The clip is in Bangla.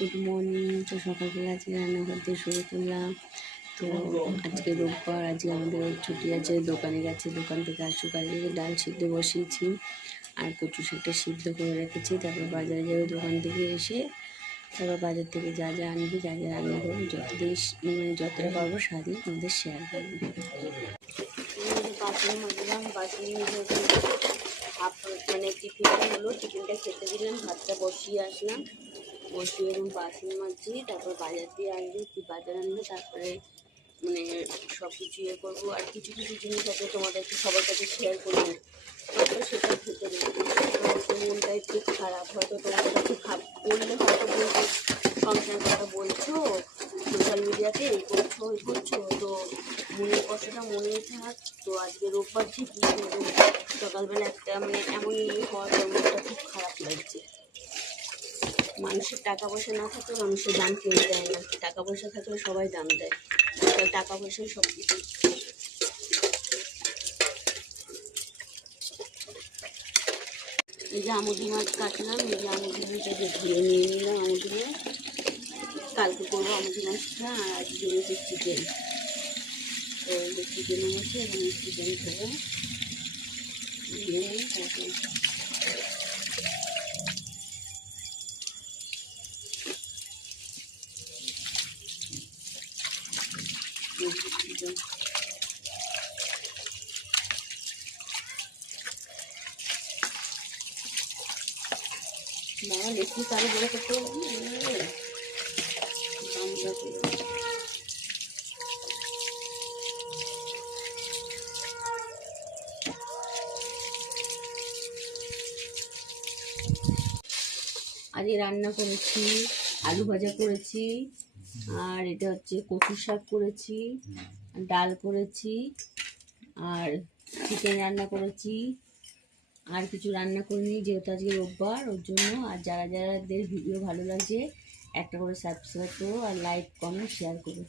Good morning. তো সকালবেলা আজকে রান্না করতে শুরু করলাম। তো আজকে রোববার, আজকে আমাদের ছুটি আছে, দোকানে গেছে, দোকান থেকে আসুক। আজকে ডাল সিদ্ধ বসিয়েছি আর কচু শাকটা সিদ্ধ করে রেখেছি। তারপর বাজারে যাবে, দোকান থেকে এসে তারপর বাজার থেকে যা যা আনবি, যা যা রান্না করবো, যতটা পারবো সারাদিন আমাদের শেয়ার করবো। বাসন মাজলাম, বাসন হাফ টিফিনটা হলো, টিফিনটা খেতে দিলাম, ভাতটা বসিয়ে আসলাম, বসিয়ে এরকম বাসন মাজছি। তারপর বাজার দিয়ে আসবে, কি বাজার আনবে, তারপরে সব কিছু ইয়ে করবো। আর কিছু কিছু জিনিস আছে তোমাদেরকে সবার কাছে শেয়ার করি না, হয়তো সেটা খেতে নেই, মনটা একটু খারাপ। হয়তো তোমাদের কাছে বললে হয়তো বলবো সংসার কথা বলছো, সোশ্যাল মিডিয়াতে এই করছো ওই করছো, তো মনের কষ্টটা মনেই থাক। তো আজকে রোববার ঠিকই, কিন্তু সকালবেলা একটা এমন হওয়ার মনটা খুব খারাপ লাগছে। মানুষের টাকা পয়সা না থাকলে মানুষের দাম কেউ দেয় না, টাকা পয়সা থাকলে সবাই দাম দেয়। তাই টাকা পয়সাই সব কিছু। এই যে আমুদি মাছ কাটলাম, এই যে আমুদি মাছটাকে ধুয়ে নিয়ে নিলাম। আমুদি মাছ কালকে করবো আমুদি মাছটা, আর আজকে হচ্ছে চিকেন। তো চিকেনের মধ্যে এবং চিকেন ধরে নিয়ে তারপর না বেশি কারো বড় করতে হবে। আজকে রান্না করেছি, আলু ভাজা করেছি, আর এটা হচ্ছে কচু শাক করেছি, ডাল করেছি, আর চিকেন রান্না করেছি। আর কিছু রান্না করিনি, যেহেতু আজকে রোববার, ওর জন্য। আর যাদের ভিডিও ভালো লাগছে একটা করে সাবস্ক্রাইব করো, আর লাইক কমেন্ট শেয়ার করো।